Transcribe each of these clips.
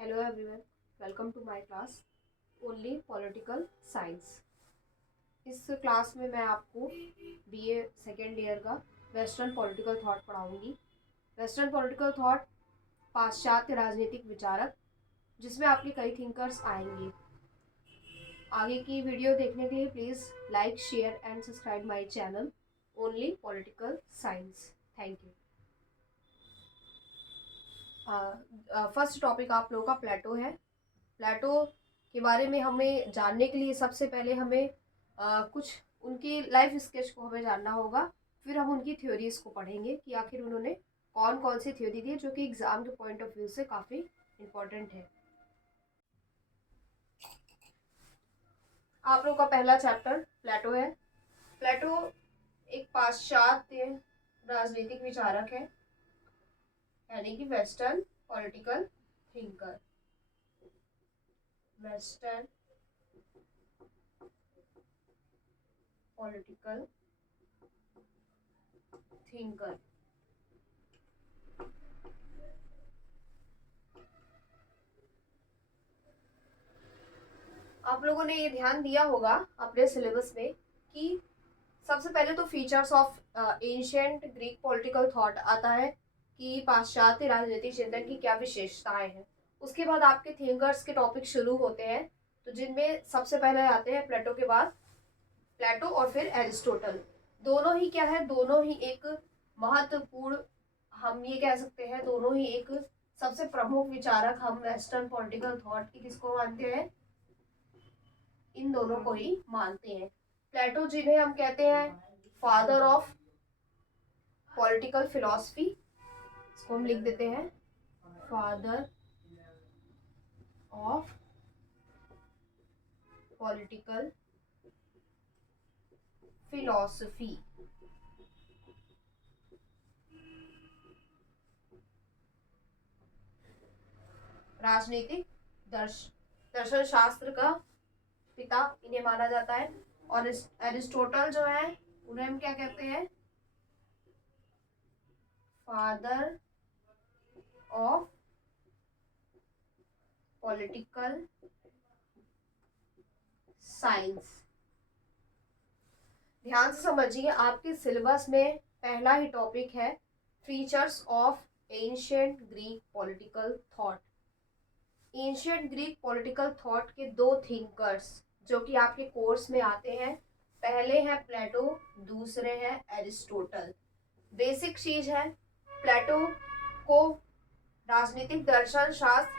Hello everyone, welcome to my class Only Political Science। इस class में मैं आपको बीए सेकेंड ईयर का वेस्टर्न पॉलिटिकल थॉट पढ़ाऊंगी। वेस्टर्न पॉलिटिकल थॉट पाश्चात्य राजनीतिक विचारक, जिसमें आपके कई थिंकर्स आएंगे। आगे की वीडियो देखने के लिए please like, share and subscribe my channel only political science. Thank you. First topic आप लोगों का प्लेटो है। प्लेटो के बारे में हमें जानने के लिए सबसे पहले हमें कुछ उनकी लाइफ स्केच को हमें जानना होगा। फिर हम उनकी थ्योरीज को पढ़ेंगे कि आखिर उन्होंने कौन कौन सी थ्योरी दी, जो कि एग्जाम के पॉइंट ऑफ व्यू से काफ़ी इम्पोर्टेंट है। आप लोगों का पहला चैप्टर प्लेटो है। प्लेटो एक पाश्चात्य राजनीतिक विचारक है, यानी कि western political thinker. Western political thinker. आप लोगों ने ये ध्यान दिया होगा अपने सिलेबस में कि सबसे पहले तो features of ancient Greek political thought आता है कि पाश्चात्य राजनीतिक चिंतन की क्या विशेषताएं हैं। उसके बाद आपके थिंकर्स के टॉपिक शुरू होते हैं, तो जिनमें सबसे पहले आते हैं प्लेटो के बाद प्लेटो और फिर एरिस्टोटल। दोनों ही क्या है, दोनों ही एक महत्वपूर्ण, हम ये कह सकते हैं दोनों ही एक सबसे प्रमुख विचारक हम वेस्टर्न पॉलिटिकल थॉट की किसको मानते हैं, इन दोनों को ही मानते हैं। प्लेटो जिन्हें हम कहते हैं फादर ऑफ पॉलिटिकल फिलॉसफी, इसको हम लिख देते हैं फादर ऑफ पॉलिटिकल फिलॉसफी। राजनीतिक दर्शन शास्त्र का पिता इन्हें माना जाता है। और एरिस्टोटल जो है उन्हें हम क्या कहते हैं, फादर ऑफ पॉलिटिकल साइंस। ध्यान से समझिए, आपके सिलेबस में पहला ही टॉपिक है features of ancient Greek political thought. Ancient Greek political thought के दो थिंकर्स जो कि आपके कोर्स में आते हैं, पहले है प्लेटो, दूसरे है एरिस्टोटल। बेसिक चीज है, प्लेटो को राजनीतिक दर्शन शास्त्र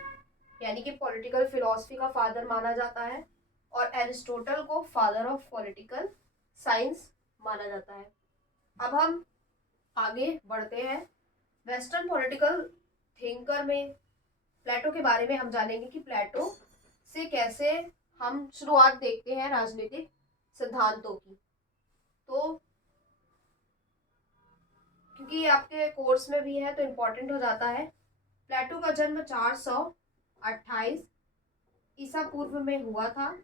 यानी कि पॉलिटिकल फिलॉसफी का फादर माना जाता है, और एरिस्टोटल को फादर ऑफ पॉलिटिकल साइंस माना जाता है। अब हम आगे बढ़ते हैं। वेस्टर्न पॉलिटिकल थिंकर में प्लेटो के बारे में हम जानेंगे कि प्लेटो से कैसे हम शुरुआत देखते हैं राजनीतिक सिद्धांतों की। तो क्योंकि आपके कोर्स में भी है तो इम्पोर्टेंट हो जाता है। प्लेटो का जन्म 428 ईसा पूर्व में हुआ था,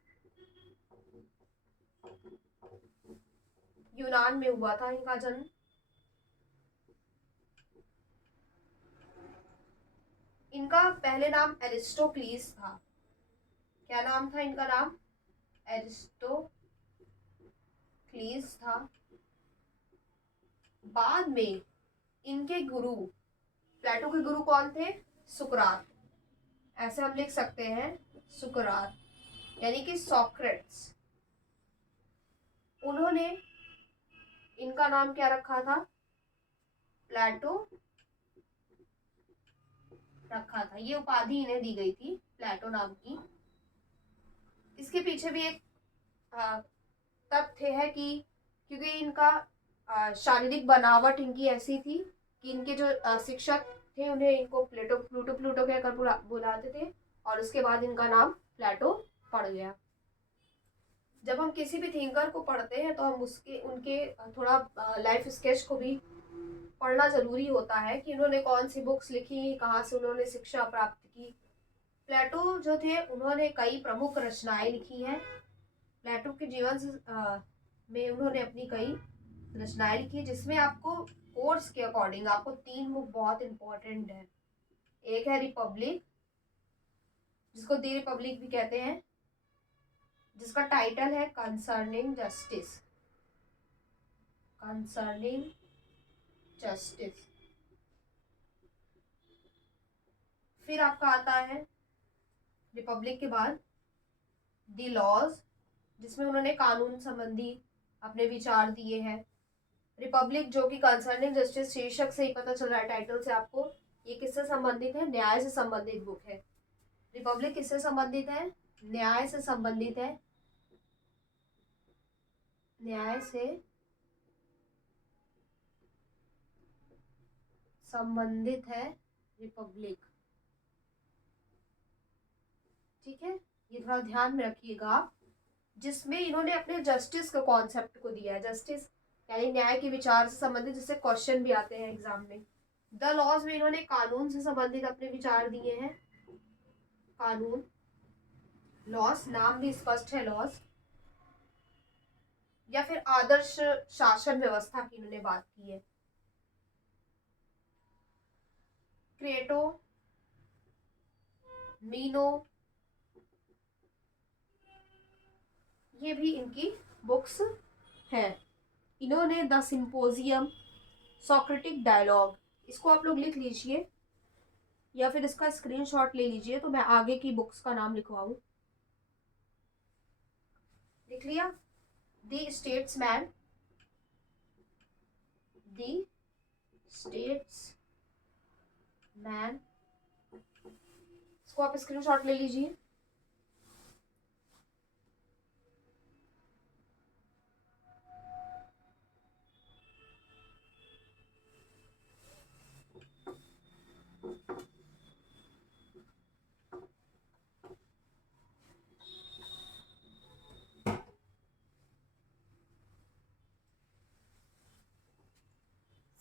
यूनान में हुआ था इनका जन्म। इनका पहले नाम एरिस्टोक्लीस था। क्या नाम था इनका? नाम एरिस्टोक्लीस था। बाद में इनके गुरु, प्लेटो के गुरु कौन थे? सुकरात। ऐसे हम लिख सकते हैं सुकरात, यानी कि सॉक्रेट्स। उन्होंने इनका नाम क्या रखा था? प्लेटो रखा था। ये उपाधि इन्हें दी गई थी प्लेटो नाम की। इसके पीछे भी एक तथ्य है कि क्योंकि इनका शारीरिक बनावट इनकी ऐसी थी कि इनके जो शिक्षक थे उन्हें इनको प्लूटो कहकर बुलाते थे, और उसके बाद इनका नाम प्लेटो पड़ गया। जब हम किसी भी थिंकर को पढ़ते हैं तो हम उनके थोड़ा लाइफ स्केच को भी पढ़ना जरूरी होता है कि उन्होंने कौन सी बुक्स लिखी, कहाँ से उन्होंने शिक्षा प्राप्त की। प्लेटो जो थे उन्होंने कई प्रमुख रचनाएं लिखी हैं। प्लेटो के जीवन में उन्होंने अपनी कई रचनाएं लिखी, जिसमें आपको कोर्स के अकॉर्डिंग आपको 3 बुक बहुत इंपॉर्टेंट है। एक है रिपब्लिक, जिसको दी रिपब्लिक भी कहते हैं, जिसका टाइटल है कंसर्निंग जस्टिस। Concerning justice. फिर आपका आता है रिपब्लिक के बाद दी लॉज, जिसमें उन्होंने कानून संबंधी अपने विचार दिए हैं। रिपब्लिक जो कि कंसर्निंग जस्टिस शीर्षक से ही पता चल रहा है, टाइटल से आपको, ये किससे संबंधित है? न्याय से संबंधित बुक है। रिपब्लिक किससे संबंधित है? न्याय से संबंधित है। न्याय से संबंधित है रिपब्लिक। ठीक है, ये थोड़ा ध्यान में रखिएगा। जिसमें इन्होंने अपने जस्टिस का कॉन्सेप्ट को दिया है, जस्टिस यानी न्याय के विचार से संबंधित, जिससे क्वेश्चन भी आते हैं एग्जाम में। द लॉज में इन्होंने कानून से संबंधित अपने विचार दिए हैं। कानून, लॉस, नाम भी स्पष्ट है लॉस, या फिर आदर्श शासन व्यवस्था की इन्होंने बात की है। क्रेटो, मीनो, ये भी इनकी बुक्स हैं। इन्होंने द सिंपोजियम, सोक्रेटिक डायलॉग, इसको आप लोग लिख लीजिए या फिर इसका स्क्रीनशॉट ले लीजिए, तो मैं आगे की बुक्स का नाम लिखवाऊं। लिख लिया? द स्टेट्समैन, द स्टेट्समैन, इसको आप स्क्रीनशॉट ले लीजिए।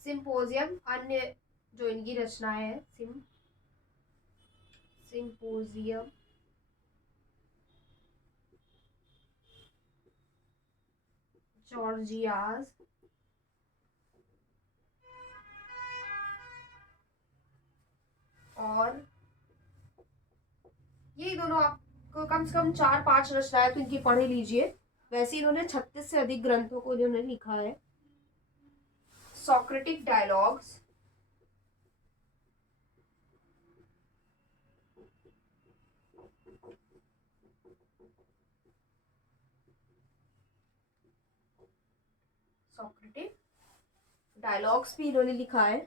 सिंपोजियम, अन्य जो इनकी रचनाएं हैं, सिंपोजियम, जॉर्जियाज, और ये दोनों आपको कम से कम 4-5 रचनाएं तो इनकी पढ़ लीजिए। वैसे इन्होंने 36 से अधिक ग्रंथों को इन्होंने लिखा है। सोक्रेटिक डायलॉग्स, सोक्रेटिक डायलॉग्स भी इन्होंने लिखा है।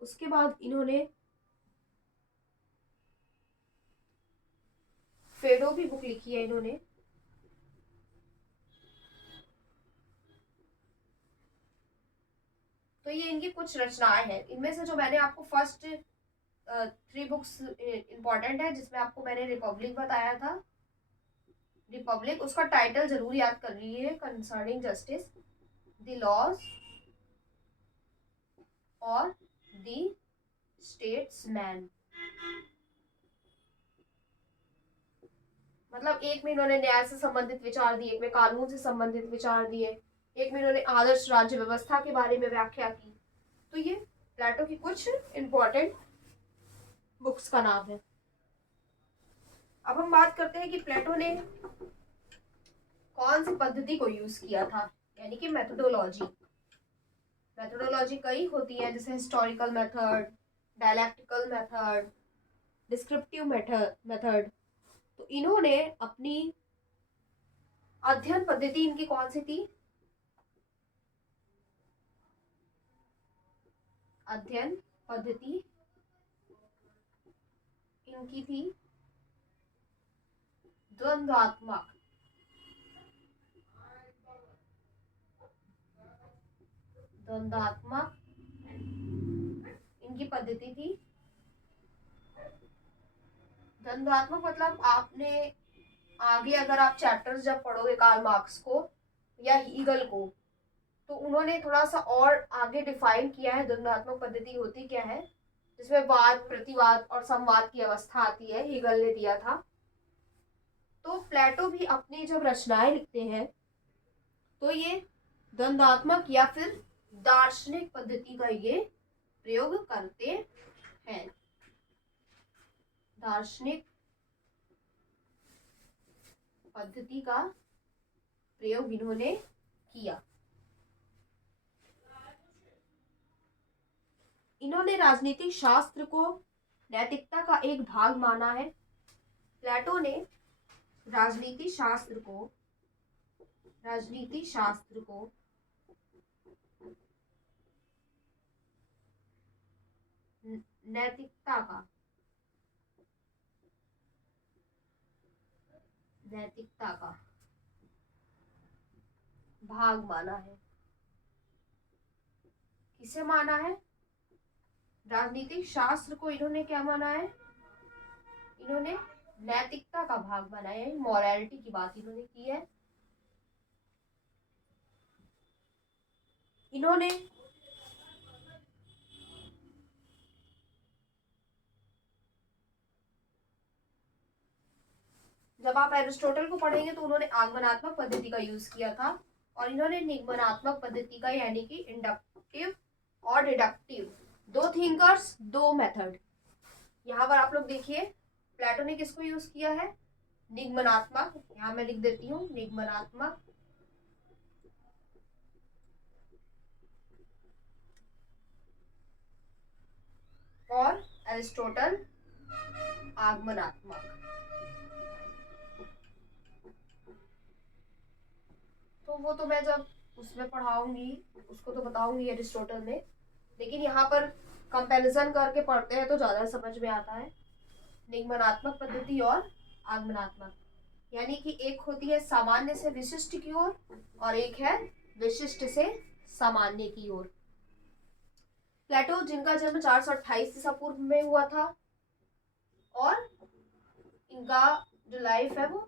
उसके बाद इन्होंने फेडो भी बुक लिखी है इन्होंने। तो ये इनकी कुछ रचनाएं हैं। इनमें से जो मैंने आपको फर्स्ट 3 बुक्स इंपॉर्टेंट है, जिसमें आपको मैंने रिपब्लिक बताया था। रिपब्लिक, उसका टाइटल जरूर याद कर लीजिए, कंसर्निंग जस्टिस, द लॉज और द स्टेट्समैन। मतलब एक में इन्होंने न्याय से संबंधित विचार दिए, एक में कानून से संबंधित विचार दिए, एक में इन्होंने आदर्श राज्य व्यवस्था के बारे में व्याख्या की। तो ये प्लेटो की कुछ इंपॉर्टेंट बुक्स का नाम है। अब हम बात करते हैं कि प्लेटो ने कौन सी पद्धति को यूज किया था, यानी कि मेथोडोलॉजी। मेथोडोलॉजी कई होती है, जैसे historical method, dialectical method, descriptive method. तो इन्होंने अपनी अध्ययन पद्धति, इनकी कौन सी थी? अध्ययन पद्धति इनकी थी द्वंद्वात्मक। द्वंद्वात्मक इनकी पद्धति थी। द्वंद्वात्मक मतलब आपने आगे अगर आप चैप्टर्स जब पढ़ोगे कार्ल मार्क्स को या हीगल को, तो उन्होंने थोड़ा सा और आगे डिफाइन किया है द्वंद्वात्मक पद्धति होती क्या है, जिसमें वाद, प्रतिवाद और संवाद की अवस्था आती है, हीगल ने दिया था। तो प्लेटो भी अपनी जब रचनाएं लिखते हैं तो ये द्वंद्वात्मक या फिर दार्शनिक पद्धति का ये प्रयोग करते हैं। दार्शनिक पद्धति का प्रयोग इन्होंने किया। इन्होंने राजनीतिक शास्त्र को नैतिकता का एक भाग माना है। प्लेटो ने राजनीति शास्त्र को नैतिकता का भाग माना है। किसे माना है? राजनीतिक शास्त्र को इन्होंने क्या माना है? इन्होंने नैतिकता का भाग माना है, मॉरलिटी की बात इन्होंने की है। इन्होंने जब आप एरिस्टोटल को पढ़ेंगे तो उन्होंने आगमनात्मक पद्धति का यूज किया था, और इन्होंने निगमनात्मक पद्धति का, यानी कि इंडक्टिव और डिडक्टिव, दो थिंकर्स दो मेथड। यहाँ पर आप लोग देखिए, प्लेटो ने किसको यूज किया है? निगमनात्मक, यहाँ मैं लिख देती हूँ निगमनात्मक, और एरिस्टोटल आगमनात्मक। तो वो तो मैं जब उसमें पढ़ाऊंगी उसको तो बताऊंगी एरिस्टोटल में, लेकिन यहाँ पर कंपैरिजन करके पढ़ते हैं तो ज्यादा समझ में आता है। निगमनात्मक पद्धति और आगमनात्मक, यानी कि एक होती है सामान्य से विशिष्ट की ओर और एक है विशिष्ट से सामान्य की ओर। प्लेटो, जिनका जन्म 428 ईसा पूर्व में हुआ था, और इनका जो लाइफ है वो,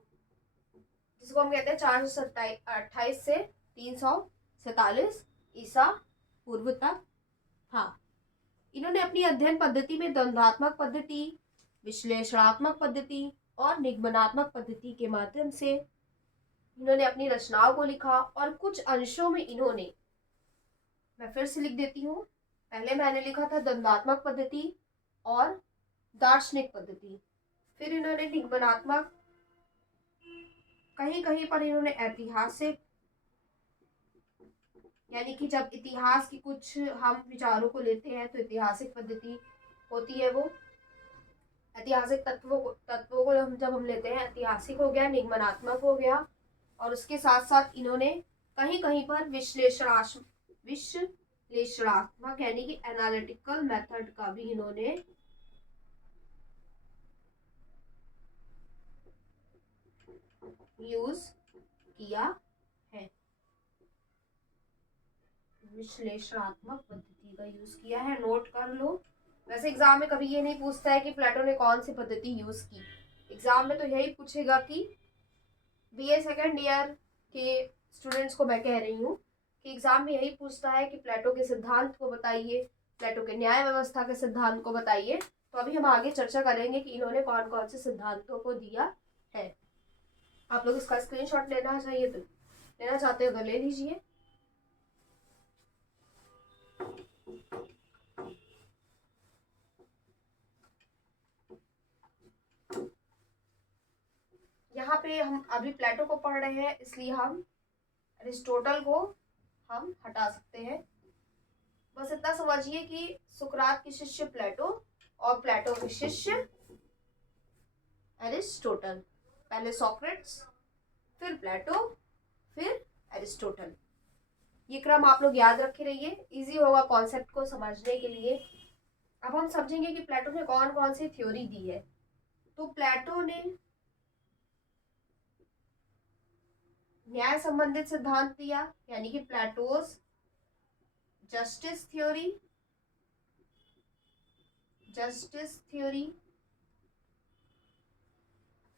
जिसको हम कहते हैं 428 से 347 ईसा पूर्व तक था। इन्होंने अपनी अध्ययन पद्धति में द्वंद्वात्मक पद्धति, विश्लेषणात्मक पद्धति और निगमनात्मक पद्धति के माध्यम से इन्होंने अपनी रचनाओं को लिखा, और कुछ अंशों में इन्होंने, मैं फिर से लिख देती हूँ, पहले मैंने लिखा था द्वंद्वात्मक पद्धति और दार्शनिक पद्धति, फिर इन्होंने निगमनात्मक, कहीं कहीं पर इन्होंने ऐतिहासिक, यानी कि जब इतिहास की कुछ हम विचारों को लेते हैं तो ऐतिहासिक पद्धति होती है वो, ऐतिहासिक तत्वों को जब हम लेते हैं, ऐतिहासिक हो गया, निगमनात्मक हो गया, और उसके साथ साथ इन्होंने कहीं कहीं पर विश्लेषणात्मक यानी कि एनालिटिकल मेथड का भी इन्होंने यूज किया है। विश्लेषणात्मक पद्धति का यूज किया है, नोट कर लो। वैसे एग्जाम में कभी ये नहीं पूछता है कि प्लेटो ने कौन सी पद्धति यूज की। एग्जाम में तो यही पूछेगा कि बीए सेकेंड ईयर के स्टूडेंट्स को मैं कह रही हूँ कि एग्जाम में यही पूछता है कि प्लेटो के सिद्धांत को बताइए, प्लेटो के न्याय व्यवस्था के सिद्धांत को बताइए। तो अभी हम आगे चर्चा करेंगे कि इन्होंने कौन कौन से सिद्धांतों को दिया है। आप लोग इसका स्क्रीनशॉट लेना चाहिए तो लेना चाहते हो तो ले लीजिए। यहाँ पे हम अभी प्लेटो को पढ़ रहे हैं, इसलिए हम अरिस्टोटल को हम हटा सकते हैं। बस इतना समझिए कि सुकरात की शिष्य प्लेटो और प्लेटो के शिष्य अरिस्टोटल। पहले सॉक्रेट्स, फिर प्लेटो, फिर अरिस्टोटल। ये क्रम आप लोग याद रखे रहिए, इजी होगा कॉन्सेप्ट को समझने के लिए। अब हम समझेंगे कि प्लेटो ने कौन कौन सी थ्योरी दी है। तो प्लेटो ने न्याय संबंधित सिद्धांत दिया, यानी कि प्लेटोज जस्टिस थ्योरी,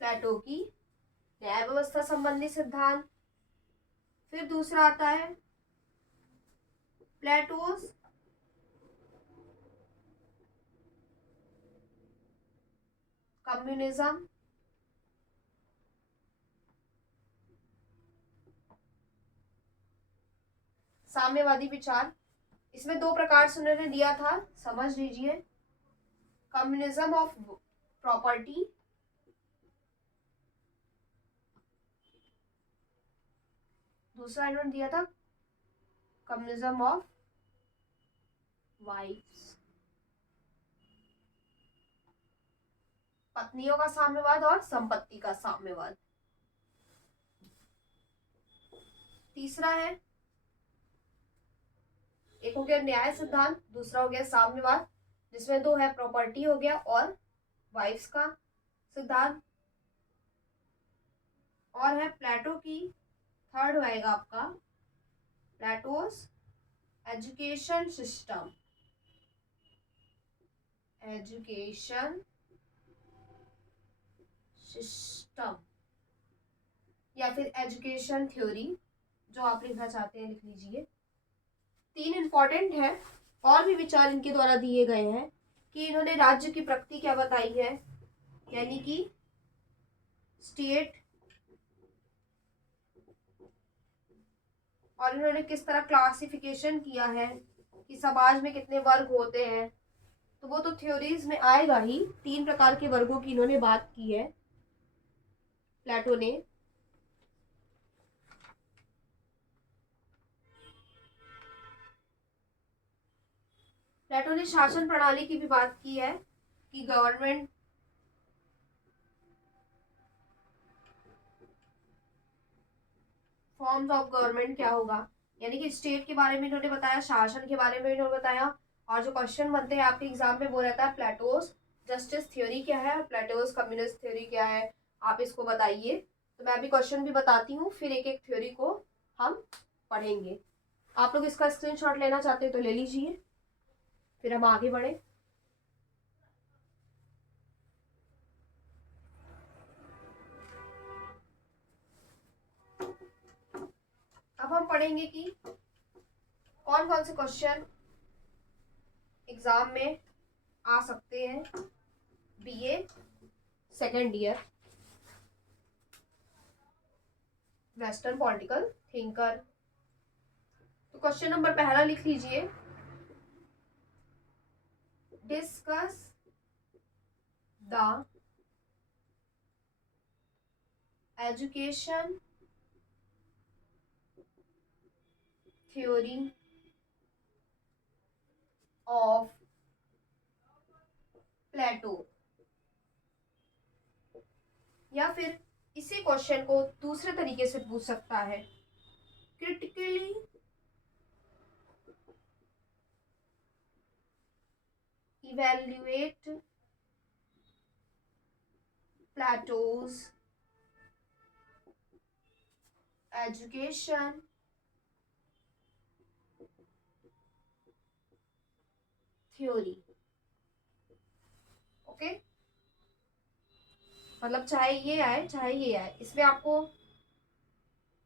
प्लेटो की न्याय व्यवस्था संबंधी सिद्धांत। फिर दूसरा आता है प्लेटोज कम्युनिज्म, साम्यवादी विचार। इसमें दो प्रकार से उन्होंने दिया था, समझ लीजिए। कम्युनिज्म ऑफ प्रॉपर्टी दूसरा इन्होंने दिया था कम्युनिज्म ऑफ वाइफ्स, पत्नियों का साम्यवाद और संपत्ति का साम्यवाद। तीसरा है, एक हो गया न्याय सिद्धांत, दूसरा हो गया साम्यवाद, जिसमें दो है, प्रॉपर्टी हो गया और वाइफ्स का सिद्धांत। और है प्लेटो की, थर्ड आएगा आपका plateaus education system, education system या फिर एजुकेशन थ्योरी, जो आप लिखना चाहते हैं लिख लीजिए। तीन इंपॉर्टेंट है, और भी विचार इनके द्वारा दिए गए हैं कि इन्होंने राज्य की प्रकृति क्या बताई है, यानी कि स्टेट, और इन्होंने किस तरह क्लासिफिकेशन किया है कि समाज में कितने वर्ग होते हैं, तो वो तो थ्योरीज में आएगा ही। तीन प्रकार के वर्गों की इन्होंने बात की है प्लेटो ने। प्लेटो ने शासन प्रणाली की भी बात की है कि गवर्नमेंट, फॉर्म्स ऑफ गवर्नमेंट क्या होगा, यानी कि स्टेट के बारे में इन्होंने बताया, शासन के बारे में इन्होंने बताया। और जो क्वेश्चन बनते हैं आपके एग्जाम में वो रहता है प्लेटोस जस्टिस थ्योरी क्या है, प्लेटोस कम्युनिस्ट थ्योरी क्या है, आप इसको बताइए। तो मैं अभी क्वेश्चन भी बताती हूँ, फिर एक एक थ्योरी को हम पढ़ेंगे। आप लोग इसका स्क्रीनशॉट लेना चाहते हैं तो ले लीजिए, फिर हम आगे बढ़े। अब हम पढ़ेंगे कि कौन कौन से क्वेश्चन एग्जाम में आ सकते हैं BA second year western political thinker. तो क्वेश्चन नंबर पहला लिख लीजिए, discuss the education theory of Plato. या फिर इसी क्वेश्चन को दूसरे तरीके से पूछ सकता है, critically evaluate Plato's education theory. Okay, मतलब चाहे ये आए चाहे ये आए, इसमें आपको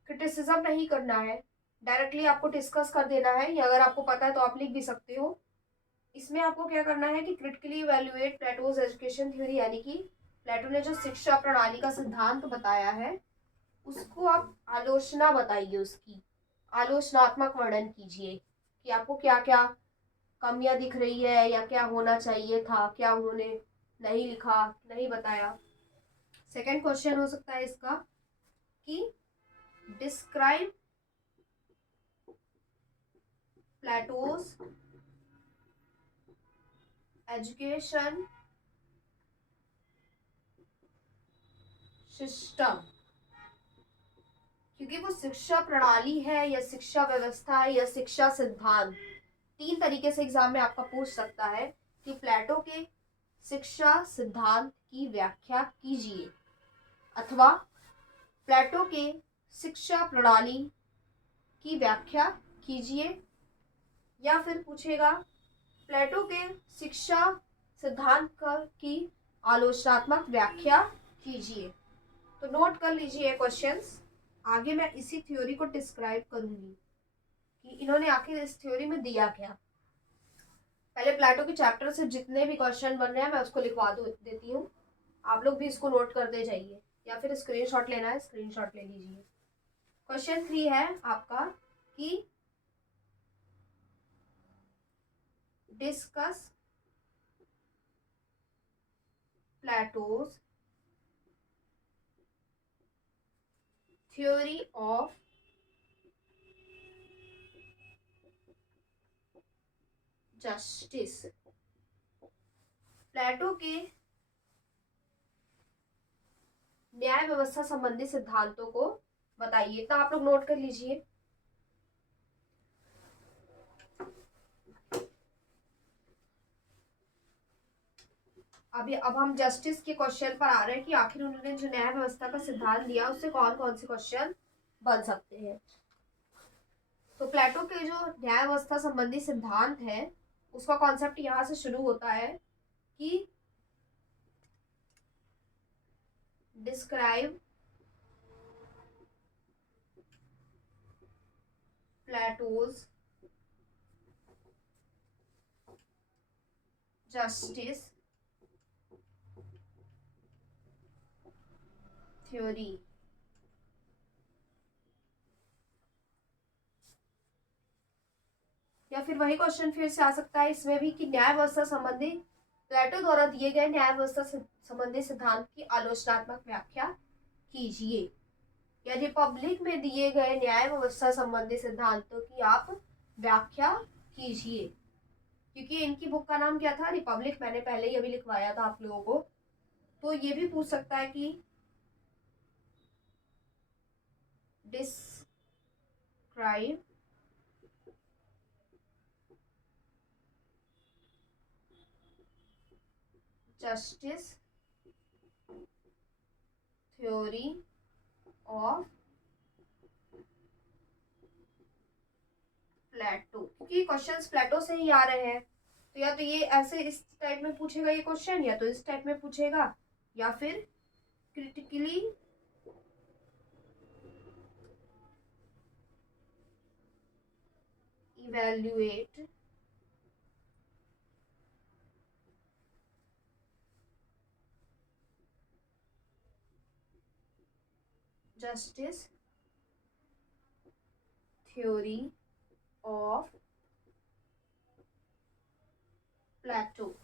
क्रिटिसिज्म नहीं करना है, डायरेक्टली आपको डिस्कस कर देना है, या अगर आपको पता है तो आप लिख भी सकते हो। इसमें आपको क्या करना है कि critically evaluate Plato's education theory, यानी कि प्लेटो ने जो शिक्षा प्रणाली का सिद्धांत बताया है उसको आप आलोचना बताइए, उसकी आलोचनात्मक वर्णन कीजिए कि आपको क्या क्या कमियां दिख रही है या क्या होना चाहिए था, क्या उन्होंने नहीं लिखा, नहीं बताया। सेकंड क्वेश्चन हो सकता है इसका कि डिस्क्राइब प्लेटोज एजुकेशन सिस्टम, क्योंकि वो शिक्षा प्रणाली है या शिक्षा व्यवस्था है या शिक्षा सिद्धांत, तीन तरीके से एग्जाम में आपका पूछ सकता है कि प्लेटो के शिक्षा सिद्धांत की व्याख्या कीजिए, अथवा प्लेटो के शिक्षा प्रणाली की व्याख्या कीजिए, या फिर पूछेगा प्लेटो के शिक्षा सिद्धांत की आलोचनात्मक व्याख्या कीजिए। तो नोट कर लीजिए क्वेश्चंस, आगे मैं इसी थ्योरी को डिस्क्राइब करूंगी कि इन्होंने आखिर इस थ्योरी में दिया क्या। पहले प्लेटो के चैप्टर से जितने भी क्वेश्चन बन रहे हैं मैं उसको लिखवा देती हूँ, आप लोग भी इसको नोट करते जाइए, या फिर स्क्रीनशॉट लेना है स्क्रीनशॉट ले लीजिए। क्वेश्चन 3 है आपका कि discuss Plato's theory of justice. Plato के न्याय व्यवस्था संबंधी सिद्धांतों को बताइए। तो आप लोग नोट कर लीजिए। अब हम जस्टिस के क्वेश्चन पर आ रहे हैं कि आखिर उन्होंने जो न्याय व्यवस्था का सिद्धांत दिया उससे कौन कौन से क्वेश्चन बन सकते हैं। तो प्लेटो के जो न्याय व्यवस्था संबंधी सिद्धांत है उसका कॉन्सेप्ट यहां से शुरू होता है कि डिस्क्राइब प्लेटोज जस्टिस थ्योरी। या फिर वही क्वेश्चन फिर से आ सकता है इसमें भी कि न्याय व्यवस्था संबंधी प्लेटो द्वारा दिए गए न्याय व्यवस्था संबंधी सिद्धांत की आलोचनात्मक व्याख्या कीजिए। या रिपब्लिक में दिए गए न्याय व्यवस्था संबंधी सिद्धांतों की आप व्याख्या कीजिए। क्योंकि इनकी बुक का नाम क्या था, रिपब्लिक। मैंने पहले ही अभी लिखवाया था आप लोगों को। तो ये भी पूछ सकता है कि describe justice theory of Plato. क्योंकि क्वेश्चंस प्लेटो से ही आ रहे हैं, तो या तो ये ऐसे इस टाइप में पूछेगा ये क्वेश्चन, या तो इस टाइप में पूछेगा, या फिर critically evaluate justice theory of Plato.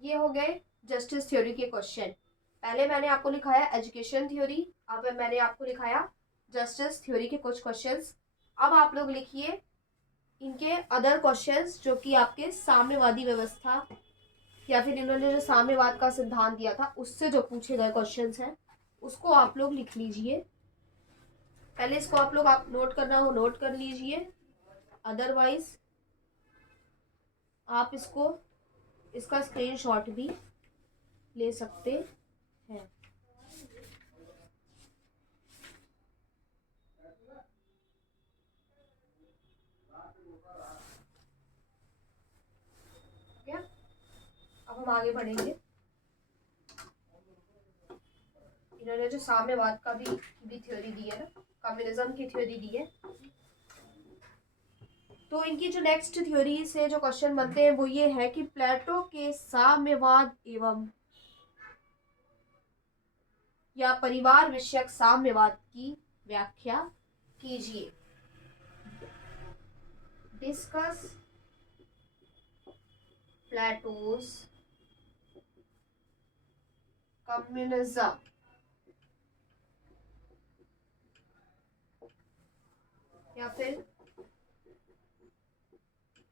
ये हो गए जस्टिस थ्योरी के क्वेश्चन। पहले मैंने आपको लिखाया एजुकेशन थ्योरी, अब मैंने आपको लिखाया जस्टिस थ्योरी के कुछ क्वेश्चंस। अब आप लोग लिखिए इनके अदर क्वेश्चंस जो कि आपके साम्यवादी व्यवस्था या फिर इन्होंने जो साम्यवाद का सिद्धांत दिया था उससे जो पूछे गए क्वेश्चंस हैं उसको आप लोग लिख लीजिए। पहले इसको आप लोग आप नोट करना हो नोट कर लीजिए, अदरवाइज आप इसका स्क्रीनशॉट भी ले सकते हैं। क्या अब हम आगे बढ़ेंगे। इन्होंने जो साम्यवाद का भी थ्योरी दी है ना, कम्युनिज्म की थ्योरी दी है, तो इनकी जो नेक्स्ट थ्योरी से जो क्वेश्चन बनते हैं वो ये है कि प्लेटो के साम्यवाद एवं या परिवार विषयक साम्यवाद की व्याख्या कीजिए। Discuss Plato's communism. या फिर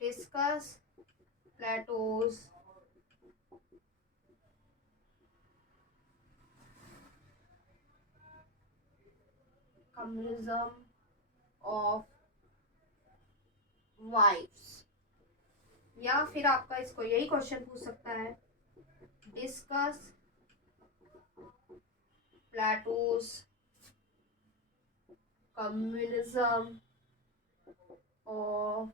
discuss Plato's communism of wifes. या फिर आपका इसको यही क्वेश्चन पूछ सकता है, discuss Plato's communism of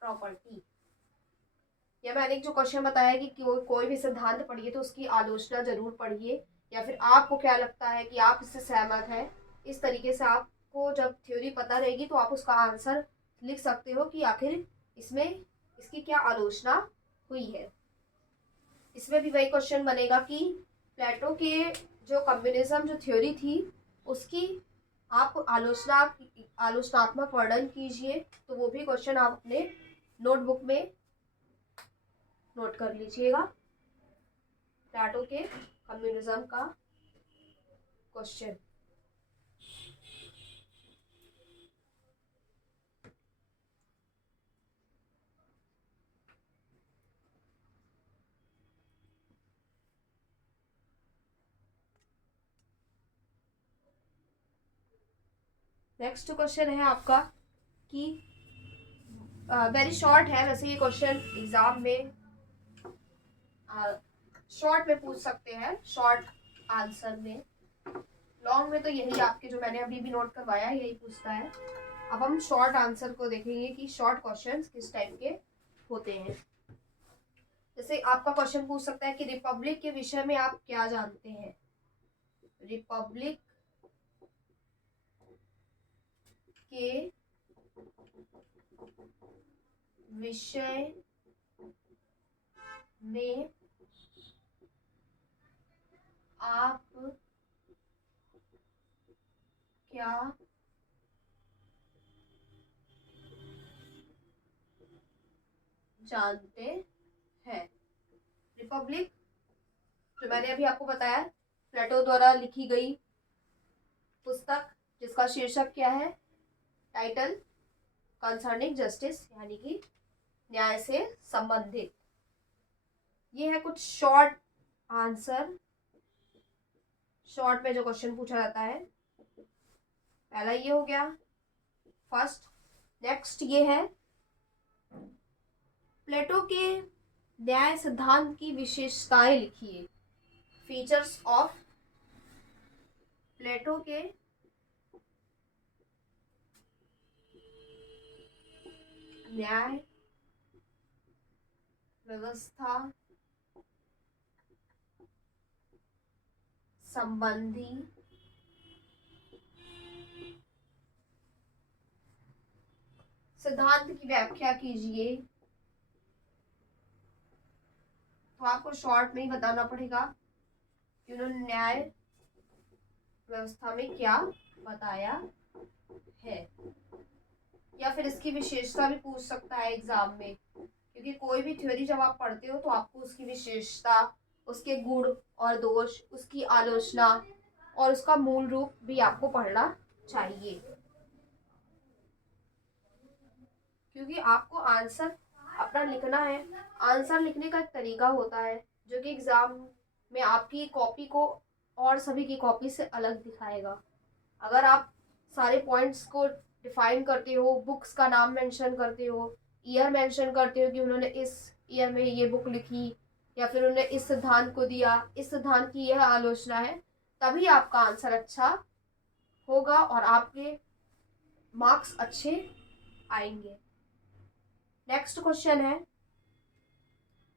property. या मैंने जो क्वेश्चन बताया कि कोई भी सिद्धांत पढ़िए तो उसकी आलोचना जरूर पढ़िए, या फिर आपको क्या लगता है कि आप इससे सहमत हैं। इस तरीके से आपको जब थ्योरी पता रहेगी तो आप उसका आंसर लिख सकते हो कि आखिर इसमें इसकी क्या आलोचना हुई है। इसमें भी वही क्वेश्चन बनेगा कि प्लेटो के जो कम्युनिज्म जो थ्योरी थी उसकी आप आलोचनात्मक वर्णन कीजिए। तो वो भी क्वेश्चन आप अपने नोटबुक में नोट कर लीजिएगा। प्लेटो के कम्युनिज्म का क्वेश्चन। नेक्स्ट क्वेश्चन है आपका कि वेरी शॉर्ट है, वैसे ये क्वेश्चन एग्जाम में शॉर्ट में पूछ सकते हैं, शॉर्ट आंसर में। लॉन्ग में तो यही आपके जो मैंने अभी भी नोट करवाया यही पूछता है। अब हम शॉर्ट आंसर को देखेंगे कि शॉर्ट क्वेश्चंस किस टाइप के होते हैं। जैसे आपका क्वेश्चन पूछ सकता है कि रिपब्लिक के विषय में आप क्या जानते हैं। रिपब्लिक के विषय में आप क्या जानते हैं। रिपब्लिक जो मैंने अभी आपको बताया, प्लेटो द्वारा लिखी गई पुस्तक जिसका शीर्षक क्या है, टाइटल कंसर्निंग जस्टिस, यानी कि न्याय से संबंधित। ये है कुछ शॉर्ट आंसर, शॉर्ट में जो क्वेश्चन पूछा जाता है। पहला ये हो गया फर्स्ट। नेक्स्ट ये है प्लेटो के न्याय सिद्धांत की विशेषताएं लिखिए। फीचर्स ऑफ प्लेटो के न्याय व्यवस्था संबंधी सिद्धांत की व्याख्या कीजिए। तो आपको शॉर्ट में ही बताना पड़ेगा कि उन्होंने न्याय व्यवस्था में क्या बताया है, या फिर इसकी विशेषता भी पूछ सकता है एग्जाम में, क्योंकि कोई भी थ्योरी जब आप पढ़ते हो तो आपको उसकी विशेषता, उसके गुण और दोष, उसकी आलोचना और उसका मूल रूप भी आपको पढ़ना चाहिए, क्योंकि आपको आंसर अपना लिखना है। आंसर लिखने का एक तरीका होता है जो कि एग्जाम में आपकी कॉपी को और सभी की कॉपी से अलग दिखाएगा। अगर आप सारे पॉइंट्स को डिफाइन करते हो, बुक्स का नाम मेंशन करते हो, ईयर मेंशन करते हो कि उन्होंने इस ईयर में ये बुक लिखी, या फिर उन्होंने इस सिद्धांत को दिया, इस सिद्धांत की यह आलोचना है, तभी आपका आंसर अच्छा होगा और आपके मार्क्स अच्छे आएंगे। नेक्स्ट क्वेश्चन है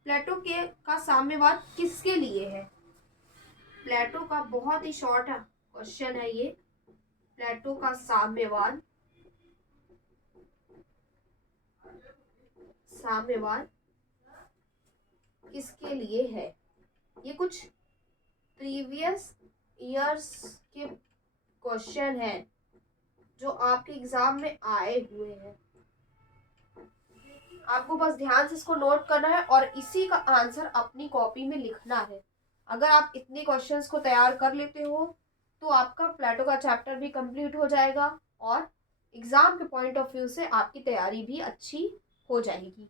प्लेटो के का साम्यवाद किसके लिए है। प्लेटो का बहुत ही शॉर्ट क्वेश्चन है ये। प्लेटो का साम्यवाद किसके लिए है। ये कुछ प्रीवियस ईयर्स के क्वेश्चन है जो आपके एग्जाम में आए हुए हैं। आपको बस ध्यान से इसको नोट करना है और इसी का आंसर अपनी कॉपी में लिखना है। अगर आप इतने क्वेश्चंस को तैयार कर लेते हो तो आपका प्लेटो का चैप्टर भी कंप्लीट हो जाएगा और एग्जाम के पॉइंट ऑफ व्यू से आपकी तैयारी भी अच्छी हो जाएगी।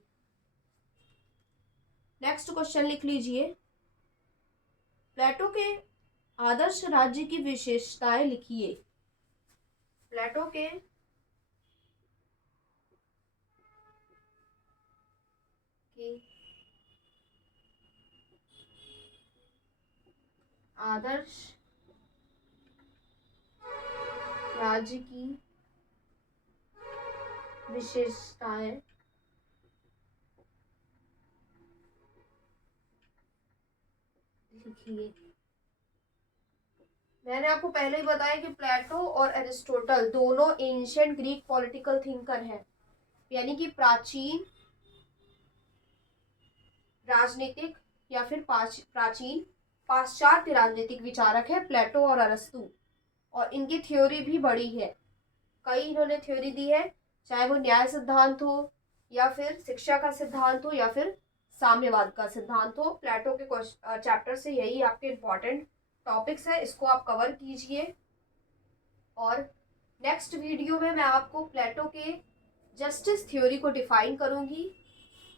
नेक्स्ट क्वेश्चन लिख लीजिए। प्लेटो के आदर्श राज्य की विशेषताएं लिखिए। प्लेटो के आदर्श राज्य की विशेषताएं लिखिए। मैंने आपको पहले ही बताया कि प्लेटो और एरिस्टोटल दोनों एंशिएंट ग्रीक पॉलिटिकल थिंकर हैं, यानी कि प्राचीन राजनीतिक या फिर प्राचीन पाश्चात्य राजनीतिक विचारक है प्लेटो और अरस्तु, और इनकी थ्योरी भी बड़ी है। कई इन्होंने थ्योरी दी है, चाहे वो न्याय सिद्धांत हो या फिर शिक्षा का सिद्धांत हो या फिर साम्यवाद का सिद्धांत हो। प्लेटो के चैप्टर से यही आपके इम्पोर्टेंट टॉपिक्स है, इसको आप कवर कीजिए। और नेक्स्ट वीडियो में मैं आपको प्लेटो के जस्टिस थ्योरी को डिफाइन करूंगी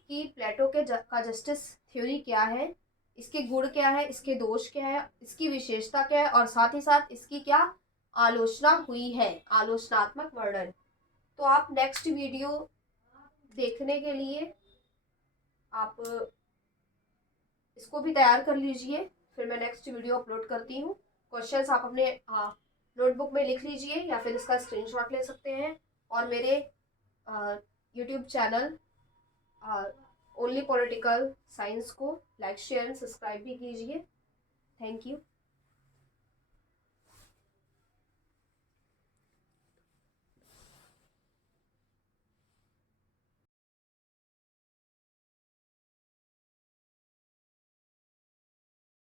कि प्लेटो के का जस्टिस थ्योरी क्या है, इसके गुण क्या है, इसके दोष क्या है, इसकी विशेषता क्या है, और साथ ही साथ इसकी क्या आलोचना हुई है, आलोचनात्मक वर्णन। तो आप नेक्स्ट वीडियो देखने के लिए आप इसको भी तैयार कर लीजिए, फिर मैं नेक्स्ट वीडियो अपलोड करती हूँ। क्वेश्चंस आप अपने नोटबुक में लिख लीजिए या फिर इसका स्क्रीनशॉट ले सकते हैं। और मेरे YouTube channel only political science को लाइक शेयर एंड सब्सक्राइब भी कीजिए। Thank you.